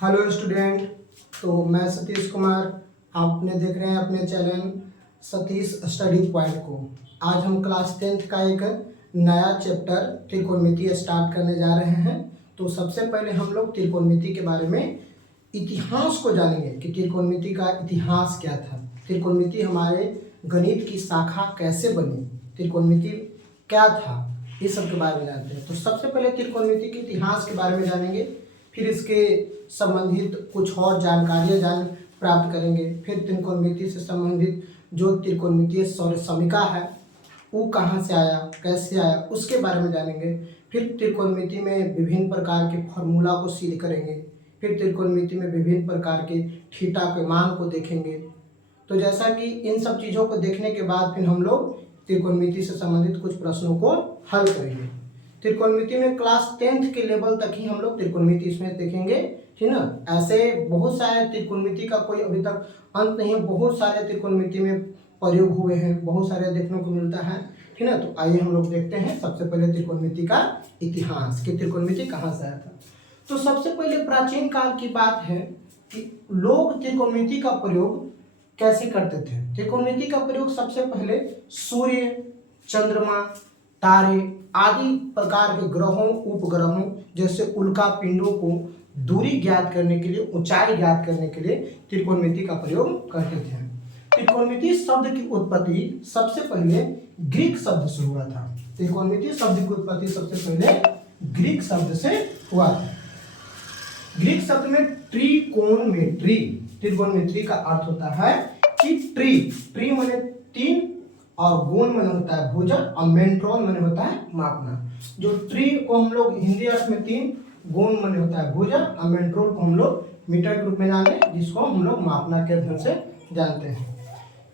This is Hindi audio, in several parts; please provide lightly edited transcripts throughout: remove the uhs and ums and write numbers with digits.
Hello student. तो मैं सतीश कुमार, आपने देख रहे हैं अपने चैनल सतीश स्टडी पॉइंट को। आज हम क्लास 10th का एक नया चैप्टर त्रिकोणमिति स्टार्ट करने जा रहे हैं। तो सबसे पहले हम लोग त्रिकोणमिति के बारे में इतिहास को जानेंगे कि त्रिकोणमिति का इतिहास क्या था, त्रिकोणमिति हमारे गणित की शाखा कैसे बनी, त्रिकोणमिति क्या था, इस सब के बारे में जानते हैं। तो सबसे पहले त्रिकोणमिति के इतिहास के बारे में जानेंगे, फिर इसके संबंधित कुछ और जानकारियाँ प्राप्त करेंगे। फिर त्रिकोणमिति से संबंधित जो त्रिकोणमितीय सौरसमीका है वो कहाँ से आया, कैसे आया, उसके बारे में जानेंगे। फिर त्रिकोणमिति में विभिन्न प्रकार के फॉर्मूला को सिद्ध करेंगे। फिर त्रिकोणमिति में विभिन्न प्रकार के थीटा के मान को देखेंगे। तो जैसा कि इन सब चीज़ों को देखने के बाद फिर हम लोग त्रिकोणमिति से संबंधित कुछ प्रश्नों को हल करेंगे। त्रिकोणमिति में क्लास 10th के लेवल तक ही हम लोग त्रिकोणमिति इसमें देखेंगे, ठीक ना। ऐसे बहुत सारे त्रिकोणमिति का कोई अभी तक अंत नहीं है, बहुत सारे त्रिकोणमिति में प्रयोग हुए हैं, बहुत सारे देखने को मिलता है, ठीक ना। तो आइए हम लोग देखते हैं सबसे पहले त्रिकोणमिति का इतिहास कि त्रिकोणमिति कहाँ से आया था। तो सबसे पहले प्राचीन काल की बात है कि लोग त्रिकोणमिति का प्रयोग कैसे करते थे। त्रिकोणमिति का प्रयोग सबसे पहले सूर्य, चंद्रमा, तारे आदि प्रकार के ग्रहों, उपग्रहों जैसे उल्का पिंडों को दूरी ज्ञात करने के लिए, ऊंचाई ज्ञात करने के लिए त्रिकोणमिति का प्रयोग करते थे। त्रिकोणमिति शब्द की उत्पत्ति सबसे पहले ग्रीक शब्द से हुआ था। त्रिकोणमिति शब्द की उत्पत्ति सबसे पहले ग्रीक शब्द से हुआ था। ग्रीक शब्द में त्रिकोणमिति, त्रिकोणमिति का अर्थ होता है कि ट्री माने तीन और गोन माने होता है भुजा और मेट्रोन माने होता है मापना। जो ट्री को हम लोग हिंदी अर्थ में तीन, गोन माने होता है भुजा और मेट्रोन को हम लोग मीटर के रूप में जानते हैं, जिसको हम लोग मापना के अध्ययन से जानते हैं।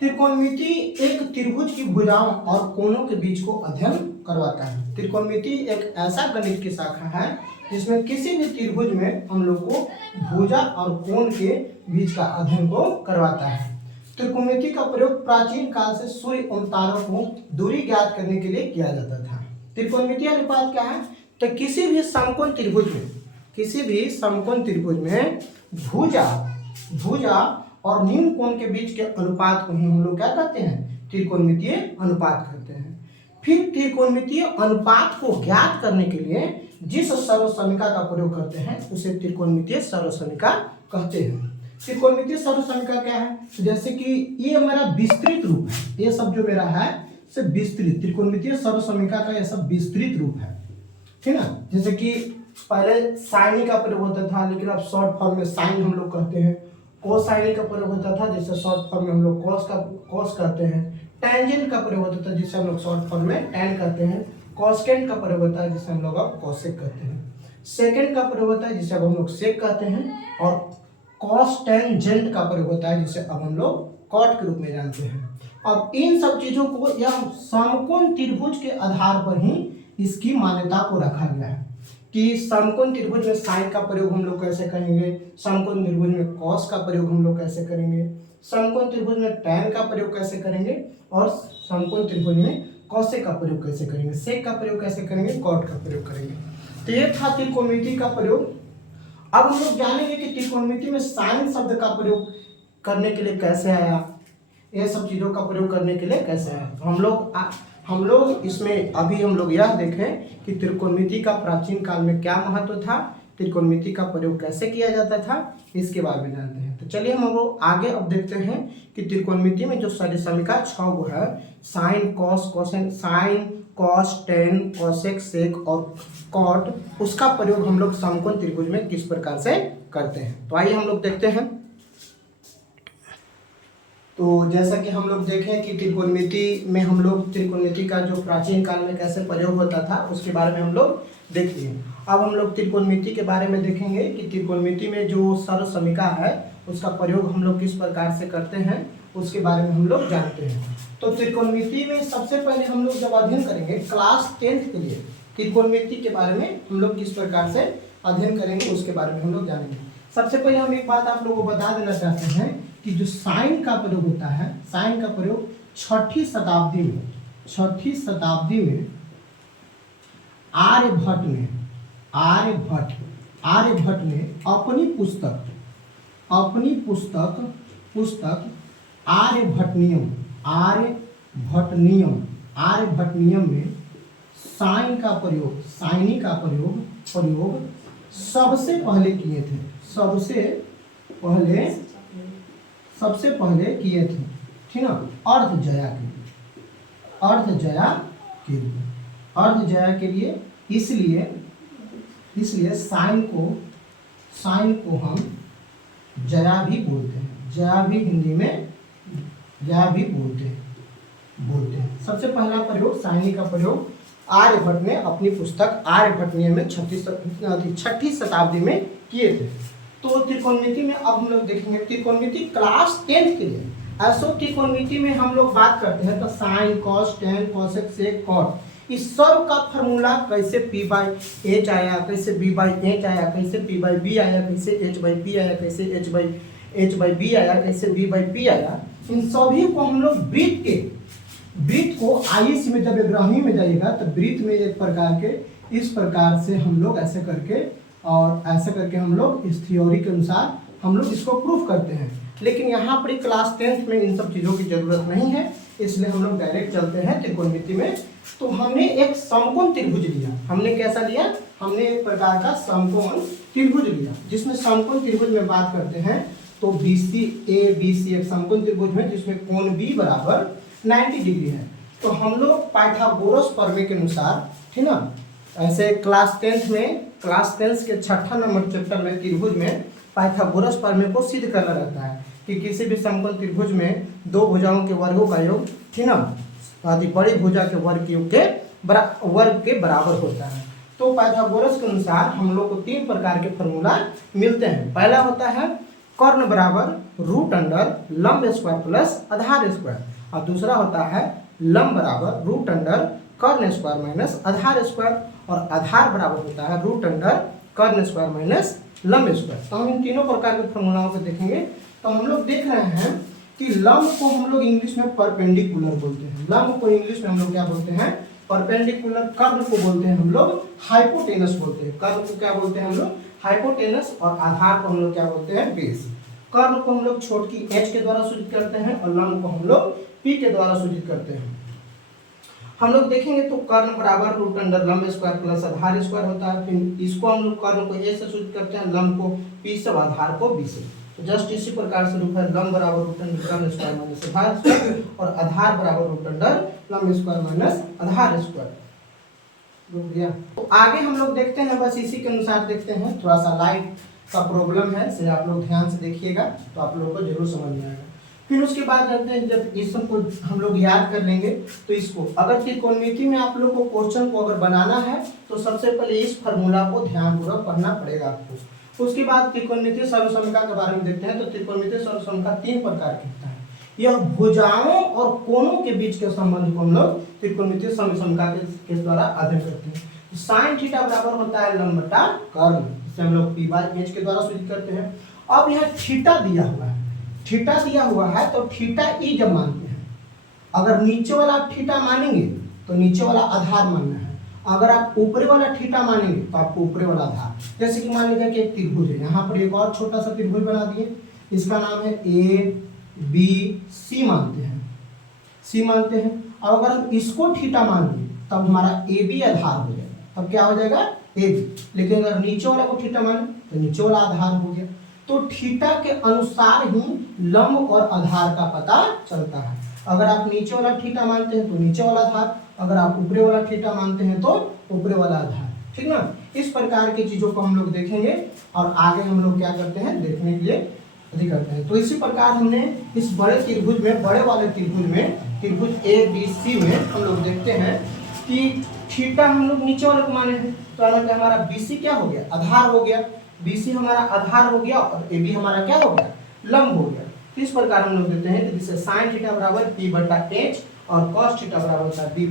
त्रिकोणमिति एक त्रिभुज की भुजाओं और कोणों के बीच को अध्ययन करवाता है। त्रिकोणमिति एक ऐसा गणित की शाखा है जिसमें किसी भी त्रिभुज में हम लोग को भुजा और कोण के बीच का अध्ययन को करवाता है। त्रिकोणमिति का प्रयोग प्राचीन काल से सूर्य और तारों को दूरी ज्ञात करने के लिए किया जाता था। त्रिकोणमितीय अनुपात क्या है? तो किसी भी समकोण त्रिभुज में भुजा और निम्न कोण के बीच के अनुपात को ही हम लोग क्या कहते हैं? त्रिकोणमितीय अनुपात कहते हैं। फिर त्रिकोणमितीय अनुपात को ज्ञात करने के लिए जिस सर्वसमीका का प्रयोग करते हैं उसे त्रिकोणमितीय सर्वसमीका कहते हैं। त्रिकोणमितीय सर्वसमीका क्या है? जैसे कि ये हमारा विस्तृत रूप है, ये सब जो मेरा है से विस्तृत, त्रिकोणमितीय सर्वसमीका का ये सब विस्तृत रूप है, ठीक ना। जैसे कि पहले साइनी का प्रयोग होता था, लेकिन अब शॉर्ट फॉर्म में साइन हम लोग कहते हैं। कोसाइनी का प्रयोग होता था, जैसे शॉर्ट फॉर्म में हम लोग कॉस कहते हैं। टेंजेंट का प्रयोग होता था, जिसे हम लोग शॉर्ट फॉर्म में टेन कहते हैं। कॉसेकेंट का प्रयोग होता है, जिसे हम लोग अब कॉसेक कहते हैं। सेकेंड का प्रयोग होता है, जिसे अब हम लोग सेक कहते हैं। और कॉस टेंजेंट का प्रयोग होता है, जिसे अब हम लोग कॉट के रूप में जानते हैं। अब इन सब चीजों को यह समकोण त्रिभुज के आधार पर ही इसकी मान्यता को रखा गया है कि समकोण त्रिभुज में साइन का प्रयोग हम लोग कैसे करेंगे, समकोण त्रिभुज में कॉस का प्रयोग हम लोग कैसे करेंगे, समकोण त्रिभुज में टैन का प्रयोग कैसे करेंगे, और समकोण त्रिभुज में कॉसेक का प्रयोग कैसे करेंगे, सेक का प्रयोग कैसे करेंगे, कॉट का प्रयोग करेंगे। तो ये था त्रिकोणमिति का प्रयोग। अब हम लोग जानेंगे कि त्रिकोणमिति में साइन शब्द का प्रयोग करने के लिए कैसे आया, ये सब चीज़ों का प्रयोग करने के लिए कैसे आया। तो हम लोग इसमें अभी हम लोग यह देखें कि त्रिकोणमिति का प्राचीन काल में क्या महत्व था, त्रिकोणमिति का प्रयोग कैसे किया जाता था, इसके बारे में जानते हैं। तो चलिए हम लोग आगे अब देखते हैं कि त्रिकोणमिति में जो सर्वसमीका 6 वो है, sine, cos, cosec, sine, cos, tan, cosec, sec और कॉट, उसका प्रयोग हम लोग समकोण त्रिभुज में किस प्रकार से करते हैं। तो आइए हम लोग देखते हैं। तो जैसा कि हम लोग देखें कि त्रिकोणमिति में हम लोग त्रिकोणमिति का जो प्राचीन काल में कैसे प्रयोग होता था उसके बारे में हम लोग देखते हैं। अब हम लोग त्रिकोणमिति के बारे में देखेंगे कि त्रिकोणमिति में जो सर्वसमीका है उसका प्रयोग हम लोग किस प्रकार से करते हैं उसके बारे में हम लोग जानते हैं। तो त्रिकोणमिति में सबसे पहले हम लोग जब अध्ययन करेंगे क्लास 10th के लिए, त्रिकोणमिति के बारे में हम लोग किस प्रकार से अध्ययन करेंगे उसके बारे में हम लोग जानेंगे। सबसे पहले हम एक बात आप लोगों को बता देना चाहते हैं कि जो साइन का प्रयोग होता है, साइन का प्रयोग 6ठी शताब्दी में आर्यभट्ट आर्यभट्ट ने अपनी पुस्तक आर्यभट्टनियम में साइन का प्रयोग सबसे पहले किए थे। सबसे पहले किए थे, ठीक ना, अर्धजया के लिए। इसलिए साइन को हम जया भी बोलते हैं, हिंदी में जया भी बोलते हैं। सबसे पहला प्रयोग, साइनी का प्रयोग आर्यभट्ट ने अपनी पुस्तक आर्यभट्टनियम में छठी शताब्दी में किए थे। तो त्रिकोणमिति में अब हम लोग देखेंगे त्रिकोणमिति क्लास 10 के लिए। ऐसो त्रिकोणमिति में हम लोग बात करते हैं तो साइन, कॉस, टेन, कोसेक, सेक, कॉट, इस सब का फॉर्मूला कैसे p/h आया, कैसे b/h आया, कैसे p/b आया, कैसे h/p आया, कैसे h/b आया, कैसे b/p आया, इन सभी को हम लोग वृत्त को आईएस में जब ग्राही में जाइएगा तो वृत्त में एक प्रकार के इस प्रकार से हम लोग ऐसे करके हम लोग इस थ्योरी के अनुसार हम लोग इसको प्रूफ करते हैं। लेकिन यहाँ पर क्लास 10th में इन सब चीज़ों की जरूरत नहीं है, इसलिए हम लोग डायरेक्ट चलते हैं त्रिकोणमिति में। तो हमने एक समकोण त्रिभुज लिया, हमने कैसा लिया, हमने एक प्रकार का समकोण त्रिभुज लिया, जिसमें समकोण त्रिभुज में बात करते हैं तो BC एक समकोण त्रिभुज है जिसमें कोण B बराबर 90 डिग्री है। तो हम लोग पाइथागोरस प्रमेय के अनुसार, ठीक ना, ऐसे क्लास 10th के 6ठा नंबर चैप्टर में त्रिभुज में पाइथागोरस प्रमेय को सिद्ध करना रहता है कि किसी भी समकोण त्रिभुज में दो भुजाओं के वर्गों का योग, ठीक ना, आदि बड़ी भुजा के वर्ग के बराबर होता है। तो पाइथागोरस के अनुसार हम लोग को 3 प्रकार के फॉर्मूला मिलते हैं। पहला होता है कर्ण बराबर √अंडर लंब स्क्वायर प्लस आधार स्क्वायर, और दूसरा होता है लंब बराबर √अंडर कर्ण स्क्वायर माइनस आधार स्क्वायर, और आधार बराबर होता है √अंडर कर्ण स्क्वायर माइनस लंब स्क्वायर। तो हम इन तीनों प्रकार के फॉर्मूलाओं को देखेंगे। तो हम लोग देख रहे हैं कि लंब को हम लोग इंग्लिश में परपेंडिकुलर बोलते हैं, लंब को इंग्लिश में हम लोग क्या बोलते हैं, परपेंडिकुलर। कर्ण को बोलते हैं हम लोग हाइपोटेनस बोलते हैं, कर्ण को क्या बोलते हैं हम लोग, हाइपोटेनस, और आधार को हम लोग क्या बोलते हैं, बेस। कर्ण को हम लोग छोटी h के द्वारा सूचित करते हैं और लंब को हम लोग p के द्वारा सूचित करते हैं। हम लोग देखेंगे तो कर्ण बराबर √अंडर लंब स्क्वायर प्लस आधार स्क्वायर होता है। फिर इसको हम लोग कर्ण को a से सूचित करते हैं, लंब को p से, आधार को b से। तो जस्ट इसी प्रकार से रूप है लंब बराबर √अंडर कर्ण स्क्वायर माइनस आधार स्क्वायर, और आधार बराबर √अंडर लंब स्क्वायर माइनस आधार स्क्वायर। तो आगे हम लोग देखते हैं, बस इसी के अनुसार देखते हैं। थोड़ा सा लाइट का प्रॉब्लम है, इसे आप लोग ध्यान से देखिएगा तो आप लोगों को जरूर समझ में आएगा। फिर उसके बाद करते हैं, जब इस सब को हम लोग याद कर लेंगे तो इसको अगर त्रिकोणमिति में आप लोग को क्वेश्चन को अगर बनाना है तो सबसे पहले इस फार्मूला को ध्यानपूर्वक पढ़ना पड़ेगा आपको। उसके बाद त्रिकोणमितीय सर्वसमता के बारे में देखते हैं। तो त्रिकोणमितीय सर्वसमता 3 प्रकार की होता है। यह भुजाओं और कोणों के बीच के संबंध को हम लोग त्रिकोणमितीय सर्वसमता के द्वारा अध्ययन करते हैं। साइन थीटा बराबर होता है लंब बटा कर्ण, इसे हम लोग p/h के द्वारा सूचित करते हैं। अब यह थीटा दिया हुआ है तो थीटा ई जब मानते हैं, अगर नीचे वाला आप थीटा मानेंगे तो नीचे वाला आधार मानना है, अगर आप ऊपरी वाला थीटा मानेंगे तो आपको ऊपरी वाला आधार। जैसे कि मान लीजिए कि एक त्रिभुज है, यहाँ पर एक और छोटा सा त्रिभुज बना दिए, इसका नाम है ABC मानते हैं। और अगर हम इसको थीटा मान लें तब हमारा AB आधार हो जाएगा, तब क्या हो जाएगा, AB। लेकिन अगर नीचे वाला को थीटा माने तो नीचे वाला आधार हो गया। तो थीटा के अनुसार ही लंब और आधार का पता चलता है। अगर आप नीचे वाला थीटा मानते हैं तो नीचे वाला आधार, अगर आप ऊपरी वाला थीटा मानते हैं तो ऊपरी वाला आधार, ठीक ना। इस प्रकार की चीजों को हम लोग देखेंगे और आगे हम लोग क्या करते हैं, देखने के लिए अधिक करते हैं। तो इसी प्रकार हमने इस बड़े त्रिभुज में, बड़े वाले त्रिभुज में, त्रिभुज ABC में हम लोग देखते हैं कि थीटा हम लोग नीचे वाले को माने हैं, तो हमारा BC क्या हो गया, आधार हो गया। BC हमारा आधार हो गया और AB हमारा क्या हो गया, लंब हो गया। इस प्रकार हम लोग देते हैं कि जिससे साइन थीटा बराबर p/h और cos थीटा बराबर होता है b/a,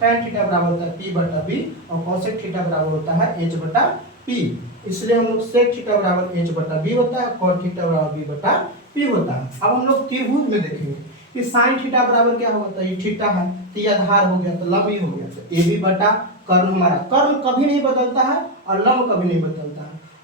tan थीटा बराबर होता है p/b और cosec थीटा बराबर होता है h/p। इसलिए हम लोग sec थीटा बराबर h/b होता है, cot थीटा बराबर b/p होता है। अब हम लोग त्रिभुज में देखेंगे कि साइन थीटा बराबर क्या होगा, तो ये थीटा है तो ये आधार हो गया तो लंब ही हो गया। तो AB बटा कर्ण, हमारा कर्ण कभी नहीं बदलता है और लंब कभी नहीं बदलता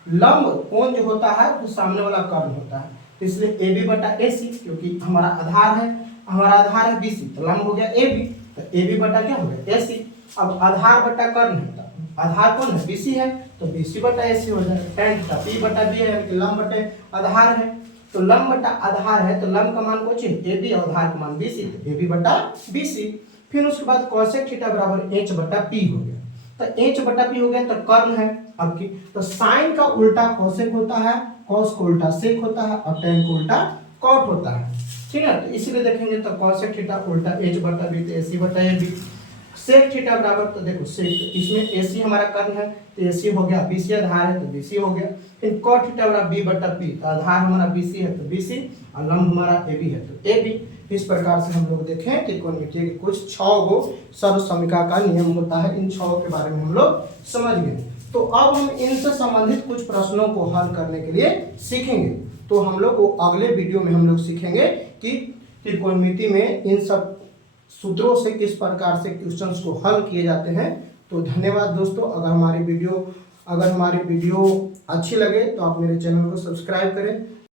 लंब कोण जो होता है वो सामने वाला कर्ण होता है, तो इसलिए ए बी बटा ए सी, क्योंकि हमारा आधार है बी सी, तो लंब हो गया ए बी, तो ए बी बटा क्या हो गया ए सी। अब आधार बटा कर्ण है, तो आधार कौन है बी सी है, तो बी सी बटा ए सी हो जाएगा। टेन थीटा पी बटा बी है, यानी कि लंब बटे आधार है, तो लंब बटा आधार है, तो लंब का मान कौन ए बी और आधार का मान बी सी, तो ए बी बटा बी सी। फिर उसके बाद कोसेक थीटा बराबर एच बटा पी हो गया, तो एच बटा पी हो गया, तो कर्ण है आपकी, तो साइन का उल्टा कोसेक होता है, कॉस को उल्टा सेक होता है, और टेन को उल्टा कॉट होता है, ठीक है। तो इसीलिए देखेंगे तो कोसेक थीटा उल्टा एच बटा बी, तो एसी बटा ए बी। सेक थीटा बराबर, तो देखो सेक, इसमें एसी हमारा कर्ण है, तो एसी हो गया, बीसी आधार है तो बीसी हो गया। फिर कॉट थीटा बराबर बी बटा पी, तो आधार हमारा बीसी है तो बीसी, और लंब हमारा एबी है तो एबी। इस प्रकार से हम लोग देखें त्रिकोणमिति के कुछ 6 गो सर्वसमिका का नियम होता है, इन 6 के बारे में हम लोग समझ गए। तो अब हम इनसे संबंधित कुछ प्रश्नों को हल करने के लिए सीखेंगे, तो हम लोग को अगले वीडियो में हम लोग सीखेंगे कि त्रिकोणमिति में इन सब सूत्रों से किस प्रकार से क्वेश्चंस को हल किए जाते हैं। तो धन्यवाद दोस्तों, अगर हमारी वीडियो अच्छी लगे तो आप मेरे चैनल को सब्सक्राइब करें।